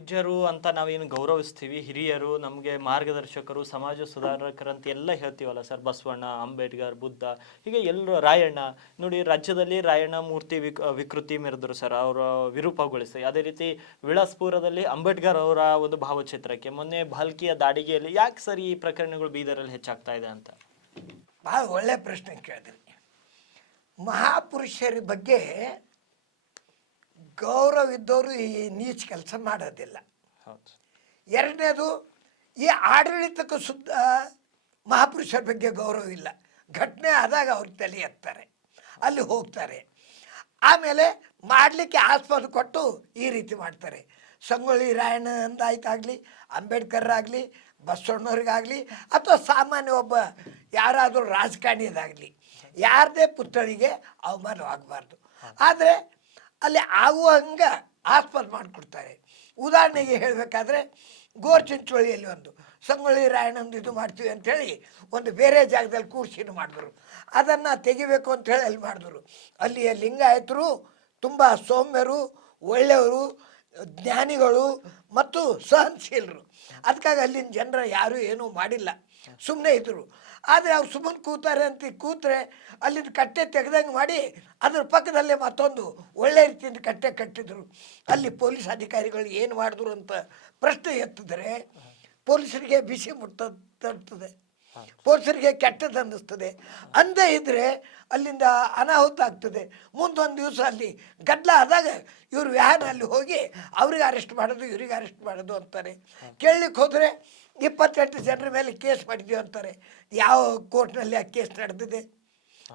ಪೂಜ್ಯರು ಅಂತ ನಾವೇನು ಗೌರವಿಸ್ತೀವಿ, ಹಿರಿಯರು, ನಮಗೆ ಮಾರ್ಗದರ್ಶಕರು, ಸಮಾಜ ಸುಧಾರಕರಂತ ಎಲ್ಲ ಹೇಳ್ತೀವಲ್ಲ ಸರ್, ಬಸವಣ್ಣ, ಅಂಬೇಡ್ಕರ್, ಬುದ್ಧ, ಹೀಗೆ ಎಲ್ಲರೂ, ರಾಯಣ್ಣ ನೋಡಿ, ರಾಜ್ಯದಲ್ಲಿ ರಾಯಣ್ಣ ಮೂರ್ತಿ ವಿಕೃತಿ ಮೆರೆದ್ರು ಸರ್, ಅವರ ವಿರೂಪಗೊಳಿಸಿ. ಅದೇ ರೀತಿ ವಿಳಾಸ್ಪುರದಲ್ಲಿ ಅಂಬೇಡ್ಕರ್ ಅವರ ಒಂದು ಭಾವಚಿತ್ರಕ್ಕೆ ಮೊನ್ನೆ ಭಾಲ್ಕಿಯ ದಾಡಿಗೆಯಲ್ಲಿ ಯಾಕೆ ಸರ್ ಈ ಪ್ರಕರಣಗಳು ಬೀದರಲ್ಲಿ ಹೆಚ್ಚಾಗ್ತಾ ಇದೆ ಅಂತ? ಭಾಳ ಒಳ್ಳೆ ಪ್ರಶ್ನೆ ಕೇಳಿದ್ರಿ. ಮಹಾಪುರುಷರ ಬಗ್ಗೆ ಗೌರವ ಇದ್ದವರು ಈ ನೀಚ ಕೆಲಸ ಮಾಡೋದಿಲ್ಲ. ಎರಡನೇದು, ಈ ಆಡಳಿತಕ್ಕೂ ಮಹಾಪುರುಷರ ಬಗ್ಗೆ ಗೌರವ ಇಲ್ಲ. ಘಟನೆ ಆದಾಗ ಅವ್ರಿಗೆ ತಲೆ ಎತ್ತಾರೆ, ಅಲ್ಲಿ ಹೋಗ್ತಾರೆ. ಆಮೇಲೆ ಮಾಡಲಿಕ್ಕೆ ಆಸ್ಪದ ಕೊಟ್ಟು ಈ ರೀತಿ ಮಾಡ್ತಾರೆ. ಸಂಗೊಳ್ಳಿ ರಾಯಣ್ಣ ಅಂದಾಯ್ತಾಗಲಿ, ಅಂಬೇಡ್ಕರ್ ಆಗಲಿ, ಬಸವಣ್ಣವ್ರಿಗಾಗಲಿ, ಅಥವಾ ಸಾಮಾನ್ಯ ಒಬ್ಬ ಯಾರಾದರೂ ರಾಜಕಾರಣಿಯದಾಗಲಿ, ಯಾರದೇ ಪುತ್ಥಳಿಗೆ ಅವಮಾನವಾಗಬಾರ್ದು. ಆದರೆ ಅಲ್ಲಿ ಆಗುವಂಗೆ ಆಸ್ಪದ ಮಾಡಿಕೊಡ್ತಾರೆ. ಉದಾಹರಣೆಗೆ ಹೇಳಬೇಕಾದ್ರೆ ಗೋರ್ಚಿಂಚೋಳಿಯಲ್ಲಿ ಒಂದು ಸಂಗೊಳ್ಳಿ ರಾಯಣ್ಣಂದು ಇದು ಮಾಡ್ತೀವಿ ಅಂಥೇಳಿ ಒಂದು ಬೇರೆ ಜಾಗದಲ್ಲಿ ಕೂರ್ಸಿನ ಮಾಡಿದ್ರು. ಅದನ್ನು ತೆಗಿಬೇಕು ಅಂಥೇಳಿ ಅಲ್ಲಿ ಮಾಡಿದ್ರು. ಅಲ್ಲಿಯ ಲಿಂಗಾಯತರು ತುಂಬ ಸೌಮ್ಯರು, ಒಳ್ಳೆಯವರು, ಜ್ಞಾನಿಗಳು ಮತ್ತು ಸಹನಶೀಲರು. ಅದಕ್ಕಾಗಿ ಅಲ್ಲಿನ ಜನರ ಯಾರೂ ಏನೂ ಮಾಡಿಲ್ಲ, ಸುಮ್ಮನೆ ಇದ್ದರು. ಆದರೆ ಅವ್ರು ಸುಮ್ಮನೆ ಕೂತಾರೆ ಅಂತ ಕೂತ್ರೆ ಅಲ್ಲಿಂದ ಕಟ್ಟೆ ತೆಗೆದಂಗೆ ಮಾಡಿ ಅದ್ರ ಪಕ್ಕದಲ್ಲೇ ಮತ್ತೊಂದು ಒಳ್ಳೆ ರೀತಿಯಿಂದ ಕಟ್ಟೆ ಕಟ್ಟಿದ್ರು. ಅಲ್ಲಿ ಪೊಲೀಸ್ ಅಧಿಕಾರಿಗಳು ಏನು ಮಾಡಿದ್ರು ಅಂತ ಪ್ರಶ್ನೆ ಎತ್ತಿದ್ರೆ ಪೊಲೀಸರಿಗೆ ಬಿಸಿ ತರ್ತದೆ, ಪೊಲೀಸರಿಗೆ ಕೆಟ್ಟದ್ದು ಅನ್ನಿಸ್ತದೆ. ಅಂದೇ ಇದ್ದರೆ ಅಲ್ಲಿಂದ ಅನಾಹುತ ಆಗ್ತದೆ. ಮುಂದೊಂದು ದಿವಸ ಅಲ್ಲಿ ಗದ್ದಲ ಆದಾಗ ಇವರು ವ್ಯಾನ್ ಅಲ್ಲಿ ಹೋಗಿ ಅವ್ರಿಗೆ ಅರೆಸ್ಟ್ ಮಾಡೋದು, ಇವ್ರಿಗೆ ಅರೆಸ್ಟ್ ಮಾಡೋದು ಅಂತಾರೆ. ಕೇಳಲಿಕ್ಕೆ ಹೋದರೆ 28 ಜನರ ಮೇಲೆ ಕೇಸ್ ಮಾಡಿದ್ದೀವಿ ಅಂತಾರೆ. ಯಾವ ಕೋರ್ಟ್ನಲ್ಲಿ ಆ ಕೇಸ್ ನಡೆದಿದೆ,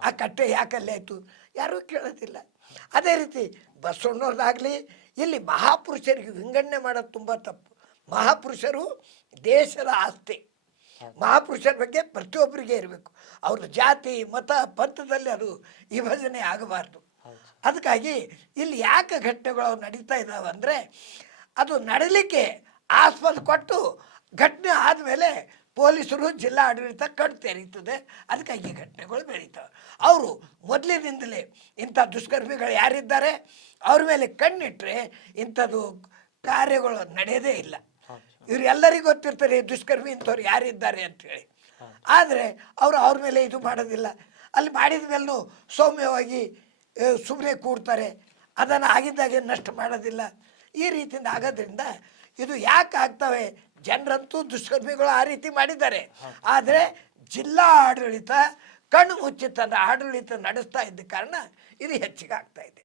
ಆ ಕಟ್ಟೆ ಯಾಕಲ್ಲಿ ಆಯಿತು, ಯಾರೂ ಕೇಳೋದಿಲ್ಲ. ಅದೇ ರೀತಿ ಬಸವಣ್ಣವ್ರದ್ದಾಗಲಿ, ಇಲ್ಲಿ ಮಹಾಪುರುಷರಿಗೆ ವಿಂಗಡಣೆ ಮಾಡೋದು ತುಂಬ ತಪ್ಪು. ಮಹಾಪುರುಷರು ದೇಶದ ಆಸ್ತಿ. ಮಹಾಪುರುಷರ ಬಗ್ಗೆ ಪ್ರತಿಯೊಬ್ಬರಿಗೆ ಇರಬೇಕು. ಅವ್ರ ಜಾತಿ, ಮತ, ಪಂಥದಲ್ಲಿ ಅದು ವಿಭಜನೆ ಆಗಬಾರ್ದು. ಅದಕ್ಕಾಗಿ ಇಲ್ಲಿ ಯಾಕೆ ಘಟನೆಗಳು ನಡೀತಾ ಇದ್ದಾವೆ ಅಂದರೆ, ಅದು ನಡೀಲಿಕ್ಕೆ ಆಸ್ಪದ ಕೊಟ್ಟು ಘಟನೆ ಆದಮೇಲೆ ಪೊಲೀಸರು, ಜಿಲ್ಲಾ ಆಡಳಿತ ಕಣ್ಣು ತೆರೀತದೆ. ಅದಕ್ಕಾಗಿ ಘಟನೆಗಳು ಬೆಳೀತವೆ. ಅವರು ಮೊದಲಿನಿಂದಲೇ ಇಂಥ ದುಷ್ಕರ್ಮಿಗಳು ಯಾರಿದ್ದಾರೆ ಅವ್ರ ಮೇಲೆ ಕಣ್ಣಿಟ್ಟರೆ ಇಂಥದ್ದು ಕಾರ್ಯಗಳು ನಡೆಯೋದೇ ಇಲ್ಲ. ಇವರೆಲ್ಲರಿಗೂ ಗೊತ್ತಿರ್ತಾರೆ ದುಷ್ಕರ್ಮಿ ಇಂಥವ್ರು ಯಾರಿದ್ದಾರೆ ಅಂಥೇಳಿ. ಆದರೆ ಅವರು ಅವ್ರ ಮೇಲೆ ಇದು ಮಾಡೋದಿಲ್ಲ. ಅಲ್ಲಿ ಮಾಡಿದ ಮೇಲೂ ಸೌಮ್ಯವಾಗಿ ಸುಮ್ಮನೆ ಕೂಡ್ತಾರೆ. ಅದನ್ನು ಆಗಿದ್ದಾಗೆ ನಷ್ಟ ಮಾಡೋದಿಲ್ಲ. ಈ ರೀತಿಯಿಂದ ಆಗೋದ್ರಿಂದ ಇದು ಯಾಕೆ ಆಗ್ತವೆ? ಜನರಂತೂ ದುಷ್ಕರ್ಮಿಗಳು ಆ ರೀತಿ ಮಾಡಿದ್ದಾರೆ. ಆದರೆ ಜಿಲ್ಲಾ ಆಡಳಿತ ಕಣ್ಣು ಮುಚ್ಚಿ ತನ್ನ ಆಡಳಿತ ನಡೆಸ್ತಾ ಇದ್ದ ಕಾರಣ ಇದು ಹೆಚ್ಚಿಗೆ ಆಗ್ತಾ ಇದೆ.